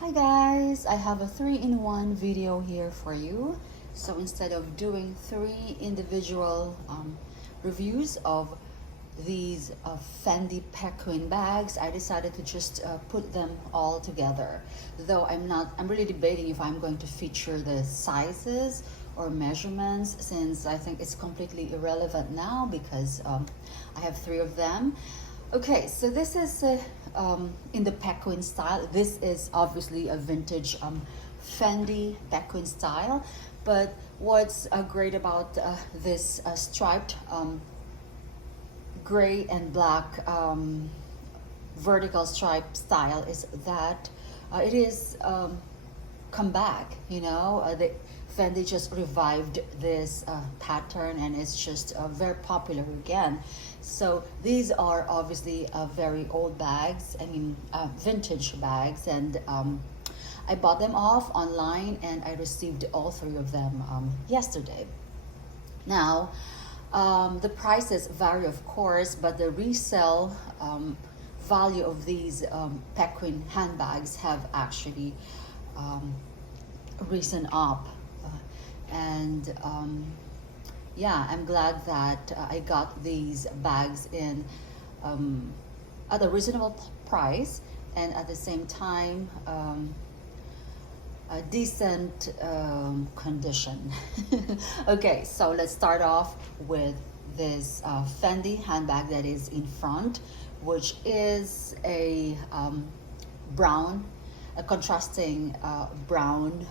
Hi guys, I have a 3-in-1 video here for you. So instead of doing 3 individual reviews of these Fendi Pequin bags, I decided to just put them all together. Though I'm really debating if I'm going to feature the sizes or measurements, since I think it's completely irrelevant now because I have 3 of them. Okay, so this is in the Pequin style. This is obviously a vintage Fendi Pequin style, but what's great about this striped gray and black vertical stripe style is that it is come back, the Fendi just revived this pattern, and it's just very popular again. So these are obviously very old bags, vintage bags, and I bought them off online and I received all 3 of them yesterday. Now the prices vary, of course, but the resale value of these Pequin handbags have actually risen up, and yeah, I'm glad that I got these bags in at a reasonable price, and at the same time a decent condition. Okay, so let's start off with this Fendi handbag that is in front, which is a brown, a contrasting brown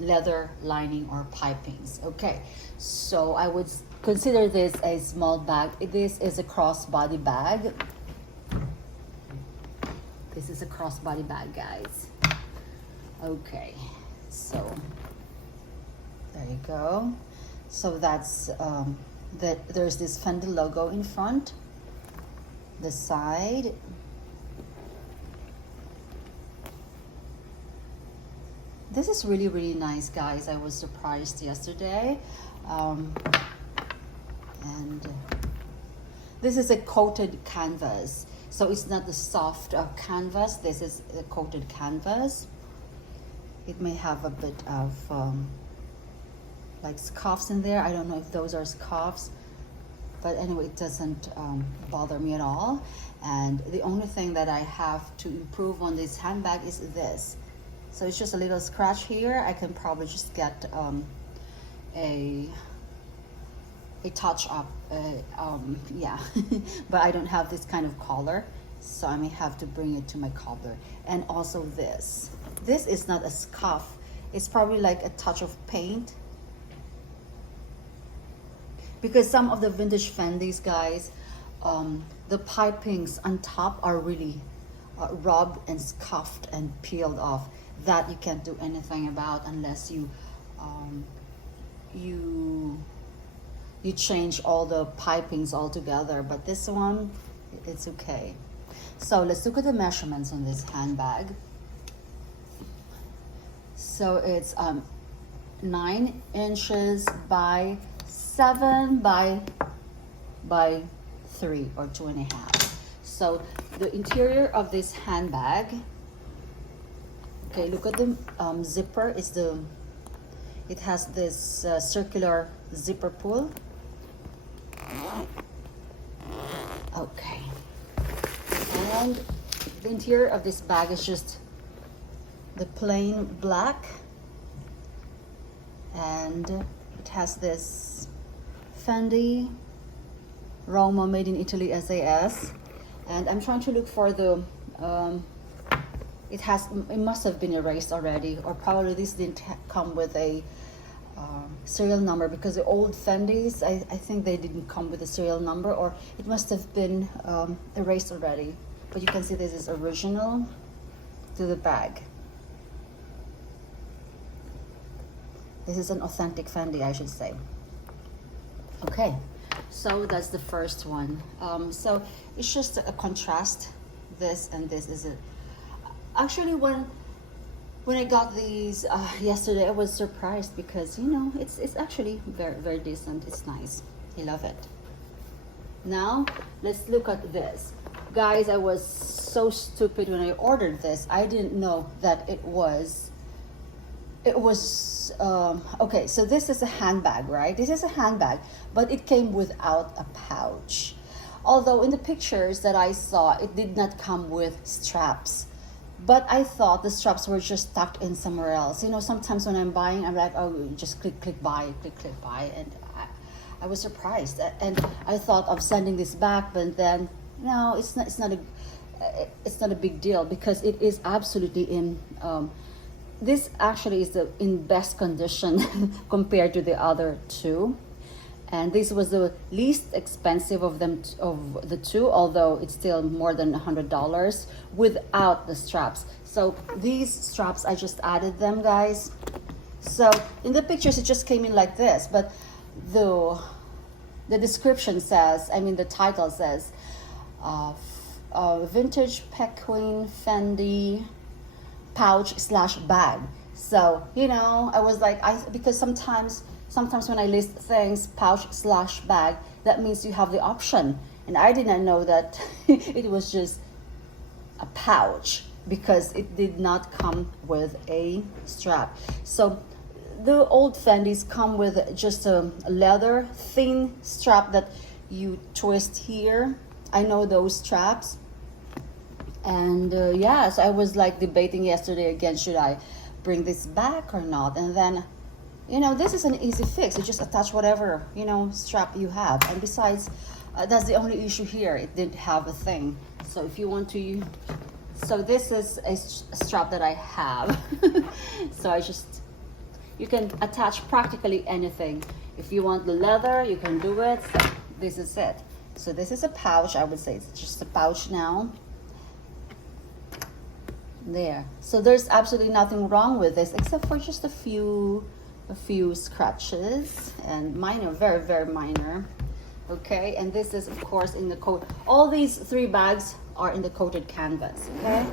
leather lining or pipings. Okay, so I would consider this a small bag. This is a crossbody bag. This is a crossbody bag, guys. Okay, so there you go. So that's there's this Fendi logo in front, the side. This is really, really nice, guys. I was surprised yesterday. And this is a coated canvas. So it's not the soft canvas. This is the coated canvas. It may have a bit of like scuffs in there. I don't know if those are scuffs. But anyway, it doesn't bother me at all. And the only thing that I have to improve on this handbag is this. So it's just a little scratch here. I can probably just get a touch up, yeah. But I don't have this kind of collar, so I may have to bring it to my cobbler. And also this is not a scuff. It's probably like a touch of paint, because some of the vintage Fendis, guys, the pipings on top are really rubbed and scuffed and peeled off. That you can't do anything about unless you you change all the pipings altogether. But this one, it's okay. So let's look at the measurements on this handbag. So it's 9 inches by 7 by 3 or 2.5. So the interior of this handbag. Okay, look at the zipper. It has this circular zipper pull. Okay, and the interior of this bag is just the plain black, and it has this Fendi Roma made in Italy SAS, and I'm trying to look for the it must have been erased already, or probably this didn't come with a serial number, because the old Fendis, I think they didn't come with a serial number, or it must have been erased already. But you can see this is original to the bag. This is an authentic Fendi, I should say. Okay, so that's the first one. So it's just a contrast. This and this is it. Actually, when I got these yesterday, I was surprised because it's actually very, very decent. It's nice. I love it. Now let's look at this. Guys, I was so stupid when I ordered this. I didn't know that it was okay, so this is a handbag, right? This is a handbag, but it came without a pouch. Although in the pictures that I saw, it did not come with straps. But I thought the straps were just tucked in somewhere else. You know, sometimes when I'm buying, I'm like, oh, just click, click, buy, click, click, buy. And I was surprised. And I thought of sending this back, but then, no, it's not a big deal because it is absolutely in, this actually is in best condition compared to the other two. And this was the least expensive of them, of the two, although it's still more than $100 without the straps. So these straps, I just added them, guys. So in the pictures, it just came in like this, but the description says, I mean, the title says, vintage Pequin Fendi pouch slash bag. So, you know, I was like, because sometimes when I list things, pouch slash bag, that means you have the option. And I did not know that it was just a pouch because it did not come with a strap. So the old Fendis come with just a leather thin strap that you twist here. I know those straps. And yeah, so I was like debating yesterday again, should I bring this back or not? And then, you know, this is an easy fix. You just attach whatever, you know, strap you have. And besides, that's the only issue here. It didn't have a thing. So if you want to, so this is a strap that I have. So you can attach practically anything. If you want the leather, you can do it. So this is it. So this is a pouch. I would say it's just a pouch now. There. So there's absolutely nothing wrong with this except for just a few scratches, and minor, very, very minor. Okay, and this is of course in the coat. All these three bags are in the coated canvas. Okay,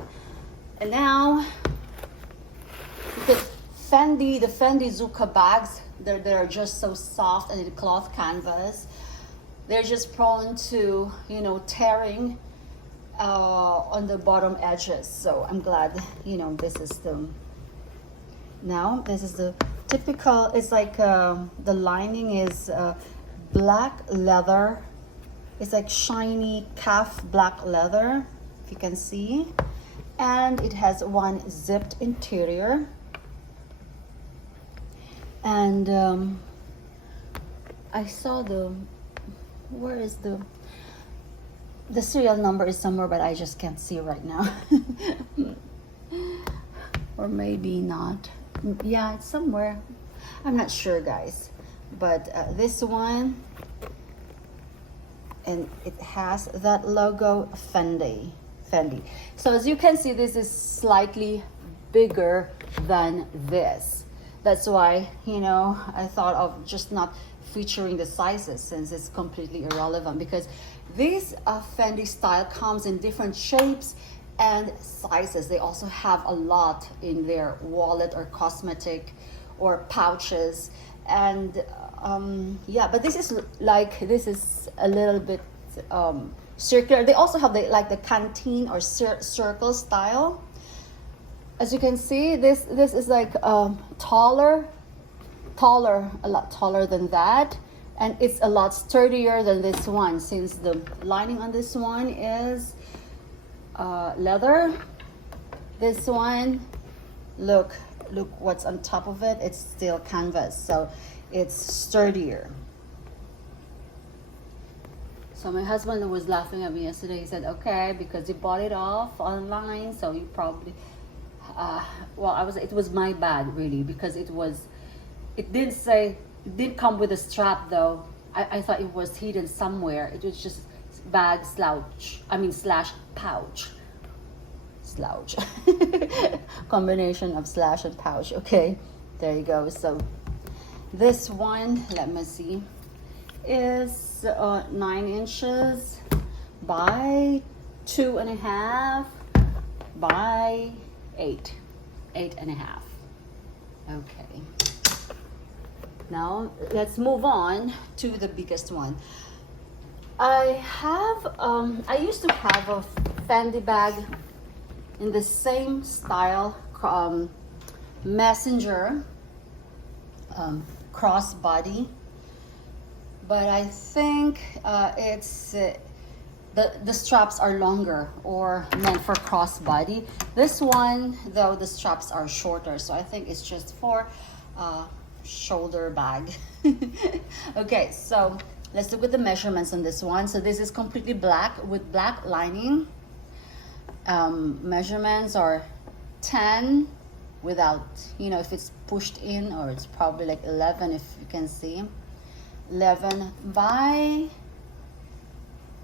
and now because the Fendi Zucca bags, they're just so soft, and the cloth canvas, they're just prone to, you know, tearing on the bottom edges. So I'm glad, you know, this is the typical. It's like the lining is black leather. It's like shiny calf black leather, if you can see, and it has one zipped interior. And I saw where is the serial number is somewhere, but I just can't see right now. Or maybe not. Yeah, it's somewhere. I'm not sure, guys. But this one, and it has that logo Fendi. So as you can see, this is slightly bigger than this. That's why, you know, I thought of just not featuring the sizes since it's completely irrelevant, because this Fendi style comes in different shapes and sizes. They also have a lot in their wallet or cosmetic or pouches. And yeah, but this is a little bit circular. They also have the canteen or circle style. As you can see, this is like taller, a lot taller than that. And it's a lot sturdier than this one, since the lining on this one is leather. This one, look what's on top of it. It's still canvas, so it's sturdier. So my husband was laughing at me yesterday. He said, okay, because you bought it off online, so you probably well, it was my bad, really, because it didn't come with a strap though. I thought it was hidden somewhere. It was just bag slash pouch. Slouch. Combination of slash and pouch. Okay, there you go. So this one, let me see, is 9 inches by 2.5 by 8.5. Okay. Now let's move on to the biggest one. I used to have a Fendi bag in the same style, messenger, crossbody, but I think it's the straps are longer or meant for crossbody. This one, though, the straps are shorter, so I think it's just for shoulder bag. Okay, so let's look at the measurements on this one. So this is completely black with black lining. Measurements are 10 without, you know, if it's pushed in, or it's probably like 11 if you can see. 11 by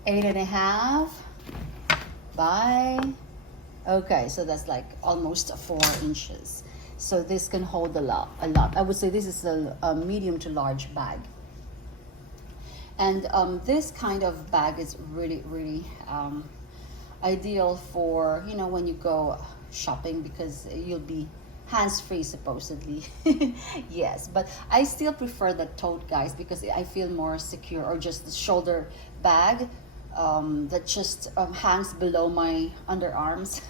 8.5 by, okay, so that's like almost 4 inches. So this can hold a lot. I would say this is a medium to large bag. And this kind of bag is really ideal for, you know, when you go shopping, because you'll be hands-free supposedly. Yes, but I still prefer the tote, guys, because I feel more secure, or just the shoulder bag that just hangs below my underarms.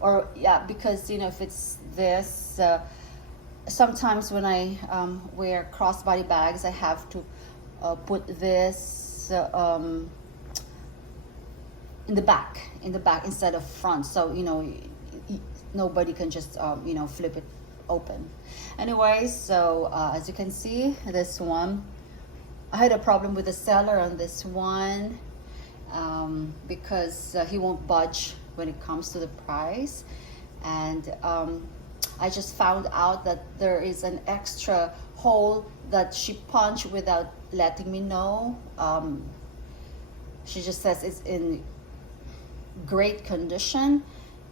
Or yeah, because, you know, if it's this, sometimes when I wear crossbody bags, I have to put this in the back instead of front, so, you know, nobody can just you know, flip it open. Anyway, so as you can see, this one, I had a problem with the seller on this one, because he won't budge when it comes to the price. And I just found out that there is an extra hole that she punched without letting me know. She just says it's in great condition,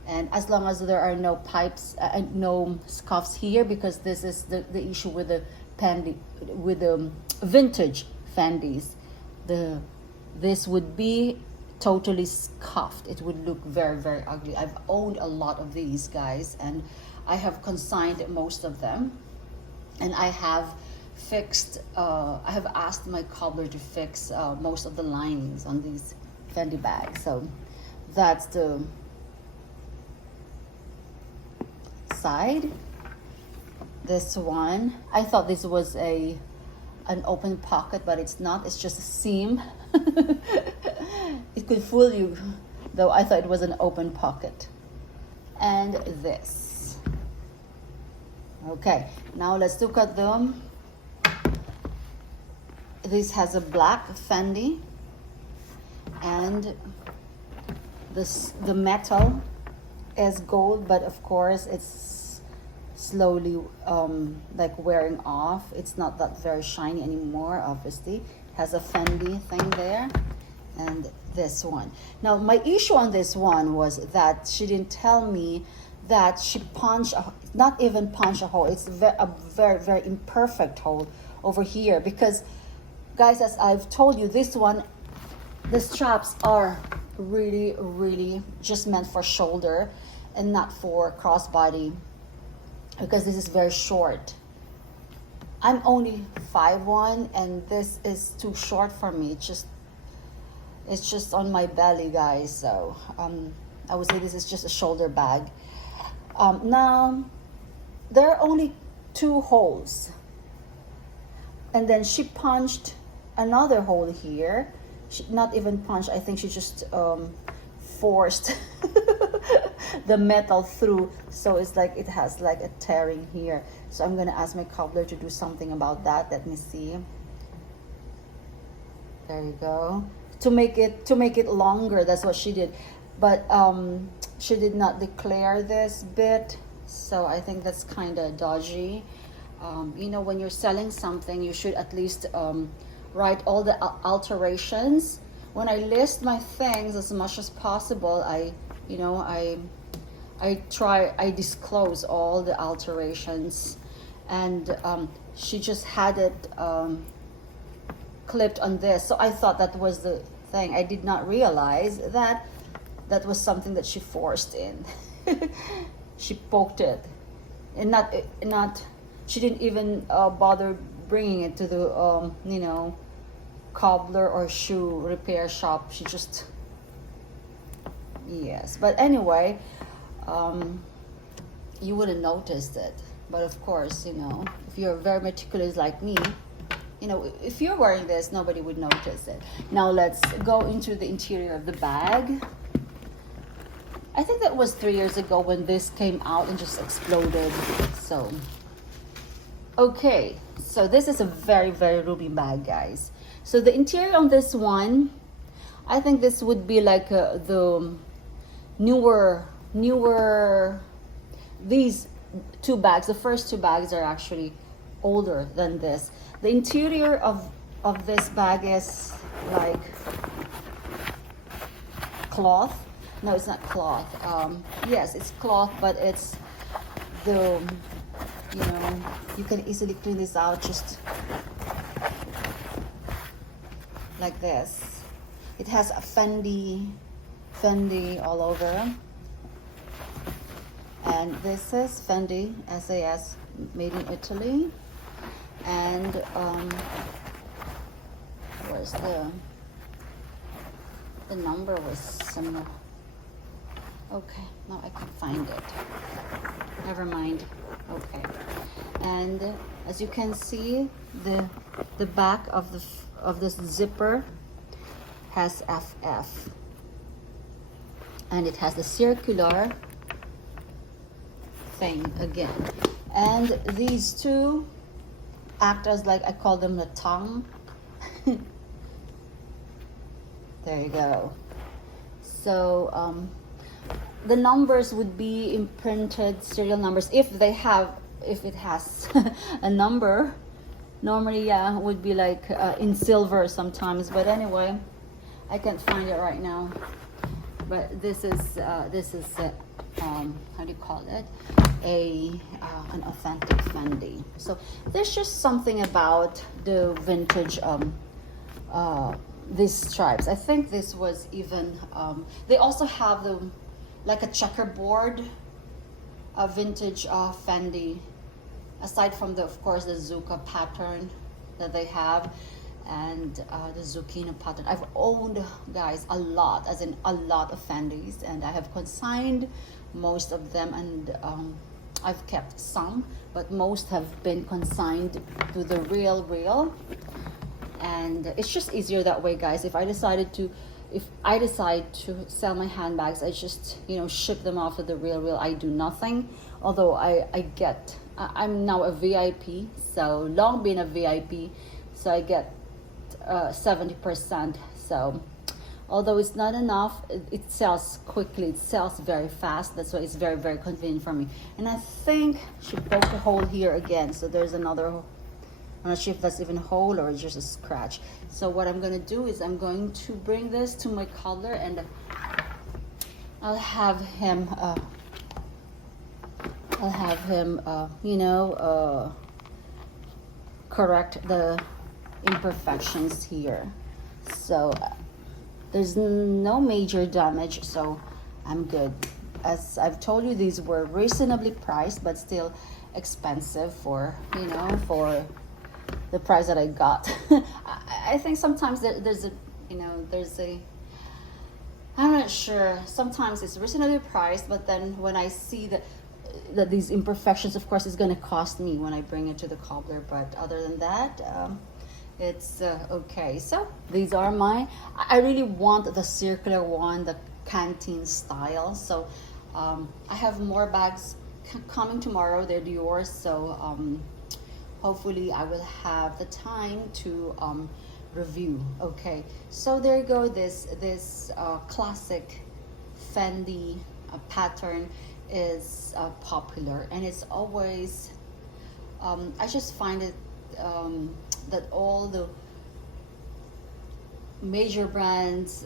and as long as there are no pipes and no scuffs here, because this is the issue with the Fendi, with the vintage Fendis. This would be totally scuffed. It would look very ugly. I've owned a lot of these, guys, and I have consigned most of them, and I have fixed, I have asked my cobbler to fix most of the linings on these Fendi bags. So that's the side. This one, I thought this was an open pocket, but it's not. It's just a seam. It could fool you, though. I thought it was an open pocket. And this. Okay, now let's look at them. This has a black Fendi, and the metal is gold, but of course it's slowly like wearing off. It's not that very shiny anymore, obviously. It has a Fendi thing there. And this one. Now my issue on this one was that she didn't tell me that she punched not even punch a hole. It's a very imperfect hole over here, because, guys, as I've told you, this one, the straps are really just meant for shoulder and not for crossbody, because this is very short. I'm only 5'1", and this is too short for me. It's just on my belly, guys. So I would say this is just a shoulder bag. Now there are only 2 holes, and then she punched another hole here. She not even punched, I think she just forced the metal through, so it's like it has like a tearing here. So I'm gonna ask my cobbler to do something about that. Let me see. There you go. To make it longer, that's what she did, but she did not declare this bit, so I think that's kind of dodgy. You know, when you're selling something, you should at least write all the alterations. When I list my things as much as possible, I disclose all the alterations, and she just had it clipped on this, so I thought that was the thing. I did not realize that that was something that she forced in. She poked it, and not she didn't even bother bringing it to the cobbler or shoe repair shop. She just, yes. But anyway, you wouldn't notice it. But of course, you know, if you're very meticulous like me, you know, if you're wearing this, nobody would notice it. Now let's go into the interior of the bag. I think that was 3 years ago when this came out and just exploded. So, okay. So this is a very, very Ruby bag, guys. So the interior on this one, I think this would be like the newer, these two bags. The first two bags are actually older than this. The interior of this bag is like cloth. No, it's not cloth. Yes, it's cloth, but it's the, you know, you can easily clean this out just like this. It has a Fendi all over. And this is Fendi SAS, made in Italy. And where's the number was somewhere. Okay, now I can find it. Never mind. Okay, and as you can see, the back of this zipper has FF, and it has the circular thing again. And these two act as, like, I call them the tongue. There you go. So the numbers would be imprinted serial numbers if it has a number. Normally, yeah, would be like in silver sometimes, but anyway, I can't find it right now. But this is how do you call it, an authentic Fendi. So there's just something about the vintage these stripes. I think this was even they also have the like a checkerboard vintage Fendi, aside from the, of course, the Zucca pattern that they have, and the zucchini pattern. I've owned, guys, a lot, as in a lot of Fendis, and I have consigned most of them, and I've kept some, but most have been consigned to the real. And it's just easier that way, guys. If I decide to sell my handbags, I just, you know, ship them off to the real. I do nothing. Although I'm now a VIP, so long been a VIP, so I get 70%. So although it's not enough, it sells quickly, it sells very fast. That's why it's very, very convenient for me. And I think I should poke a hole here again, so there's another hole. I'm not sure if that's even a hole or just a scratch. So what I'm going to do is I'm going to bring this to my cobbler, and I'll have him you know, correct the imperfections here. So there's no major damage, so I'm good. As I've told you, these were reasonably priced, but still expensive for, you know, for the price that I got. I think sometimes there's a, you know, I'm not sure. Sometimes it's reasonably priced, but then when I see that these imperfections, of course, is going to cost me when I bring it to the cobbler. But other than that, it's okay. So these are I really want the circular one, the canteen style. So I have more bags coming tomorrow. They're yours. So hopefully I will have the time to review. Okay, so there you go. This classic Fendi pattern is popular, and it's always I just find it that all the major brands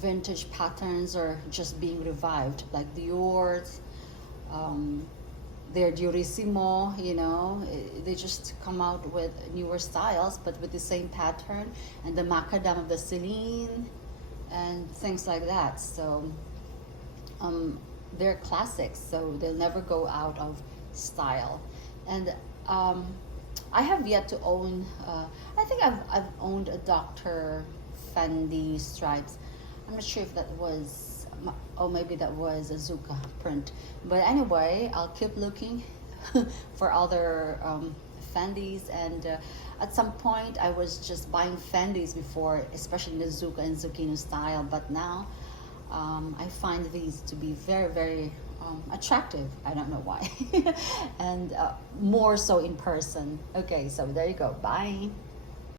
vintage patterns are just being revived, like Dior's, their Durissimo, you know, they just come out with newer styles, but with the same pattern, and the macadam of the Celine and things like that. So they're classics, so they'll never go out of style. And I have yet to own. I think I've owned a Dr. Fendi stripes. I'm not sure if that was, oh maybe that was a Zuka print. But anyway, I'll keep looking for other Fendis, and at some point I was just buying Fendis before, especially in the Zuka and Zucchini style. But now I find these to be very, very attractive. I don't know why. And more so in person. Okay, so there you go. Bye.